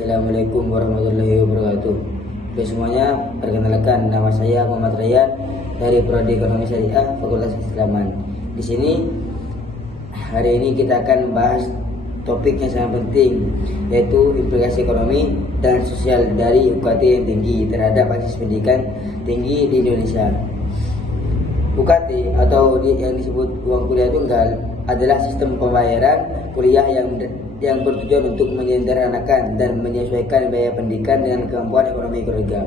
Assalamualaikum warahmatullahi wabarakatuh. Oke semuanya, perkenalkan nama saya Muhammad Rayyan dari Prodi Ekonomi Syariah Fakultas Keislaman. Di sini hari ini kita akan membahas topik yang sangat penting, yaitu implikasi ekonomi dan sosial dari UKT yang tinggi terhadap akses pendidikan tinggi di Indonesia. UKT atau yang disebut uang kuliah tunggal adalah sistem pembayaran kuliah yang bertujuan untuk menyederhanakan dan menyesuaikan biaya pendidikan dengan kemampuan ekonomi keluarga.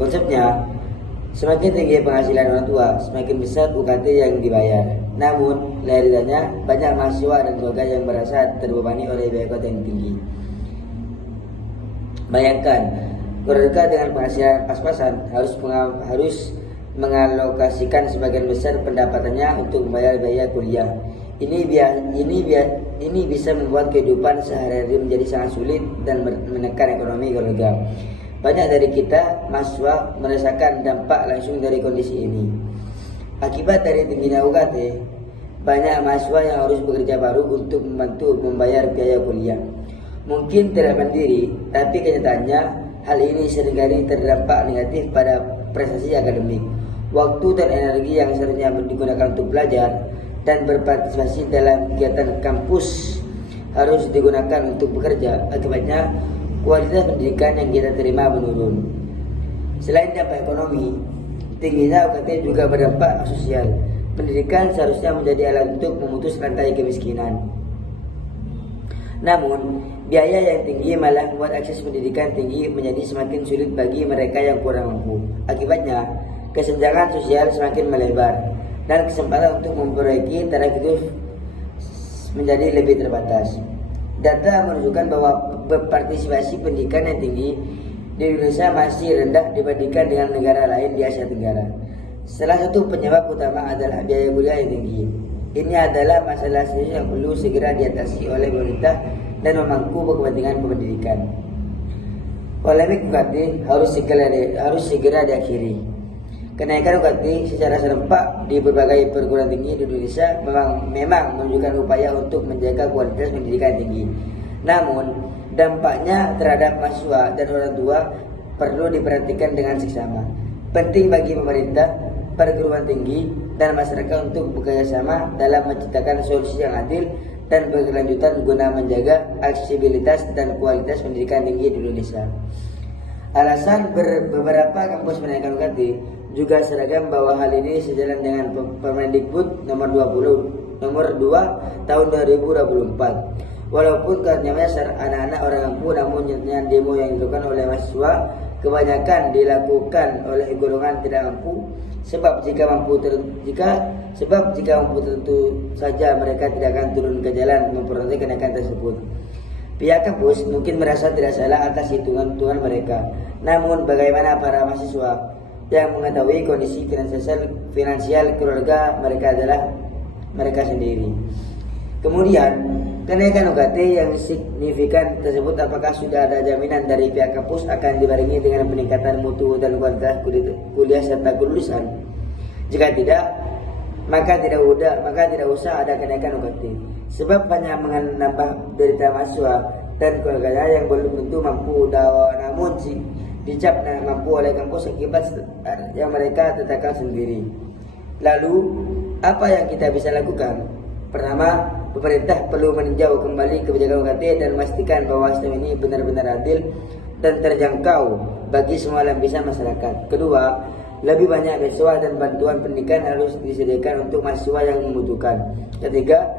Konsepnya, semakin tinggi penghasilan orang tua, semakin besar UKT yang dibayar. Namun, realitanya banyak mahasiswa dan keluarga yang merasa terbebani oleh biaya UKT yang tinggi. Bayangkan, keluarga dengan penghasilan pas-pasan harus mengalokasikan sebagian besar pendapatannya untuk membayar biaya kuliah. Ini bisa membuat kehidupan sehari-hari menjadi sangat sulit dan menekan ekonomi keluarga. Banyak dari kita mahasiswa merasakan dampak langsung dari kondisi ini. Akibat dari tingginya UKT, banyak mahasiswa yang harus bekerja baru untuk membantu membayar biaya kuliah. Mungkin tidak mandiri, tapi kenyataannya hal ini seringkali terdampak negatif pada prestasi akademik. Waktu dan energi yang seharusnya digunakan untuk belajar dan berpartisipasi dalam kegiatan kampus harus digunakan untuk bekerja. Akibatnya kualitas pendidikan yang kita terima menurun. Selain dampak ekonomi, tingginya UKT juga berdampak sosial. Pendidikan seharusnya menjadi alat untuk memutus rantai kemiskinan. Namun, biaya yang tinggi malah membuat akses pendidikan tinggi menjadi semakin sulit bagi mereka yang kurang mampu. Akibatnya, kesenjangan sosial semakin melebar dan kesempatan untuk memperbaiki taraf hidup menjadi lebih terbatas. Data menunjukkan bahwa berpartisipasi pendidikan yang tinggi di Indonesia masih rendah dibandingkan dengan negara lain di Asia Tenggara. Salah satu penyebab utama adalah biaya kuliah yang tinggi. Ini adalah masalah serius yang perlu segera diatasi oleh pemerintah dan memangku kepentingan pendidikan. Polemik UKT harus segera diakhiri. Kenaikan UKT secara serempak di berbagai perguruan tinggi di Indonesia memang menunjukkan upaya untuk menjaga kualitas pendidikan tinggi. Namun, dampaknya terhadap mahasiswa dan orang tua perlu diperhatikan dengan seksama. Penting bagi pemerintah, perguruan tinggi, dan masyarakat untuk bekerjasama dalam menciptakan solusi yang adil dan berkelanjutan guna menjaga aksesibilitas dan kualitas pendidikan tinggi di Indonesia. Alasan beberapa kampus menaikkan UKT juga seragam bahwa hal ini sejalan dengan Permendikbud nomor 2 tahun 2024. Walaupun karenanya menyasar anak-anak orang mampu, namun nyatanya demo yang dilakukan oleh mahasiswa kebanyakan dilakukan oleh golongan tidak mampu. Sebab jika mampu tentu saja mereka tidak akan turun ke jalan memprotes kenaikan tersebut. Pihak kampus mungkin merasa tidak salah atas hitungan mereka. Namun bagaimana para mahasiswa yang mengetahui kondisi finansial keluarga mereka adalah mereka sendiri. Kemudian, kenaikan UKT yang signifikan tersebut apakah sudah ada jaminan dari pihak kampus akan dibarengi dengan peningkatan mutu dan kualitas kuliah serta kelulusan? Jika tidak, maka tidak usah ada kenaikan UKT. Sebab hanya menambah derita mahasiswa dan keluarganya yang belum tentu mampu, namun dicap mampu oleh kampus akibat yang mereka tetapkan sendiri. Lalu, apa yang kita bisa lakukan? Pertama, pemerintah perlu meninjau kembali kebijakan UKT dan memastikan bahwa sistem ini benar-benar adil dan terjangkau bagi semua lapisan masyarakat. Kedua, lebih banyak beasiswa dan bantuan pendidikan harus disediakan untuk mahasiswa yang membutuhkan. Ketiga,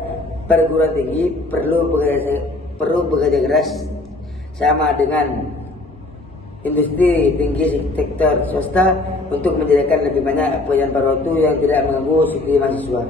perguruan tinggi perlu bekerja keras sama dengan industri tinggi sektor swasta untuk menyediakan lebih banyak pekerjaan paruh waktu yang tidak mengganggu studi mahasiswa.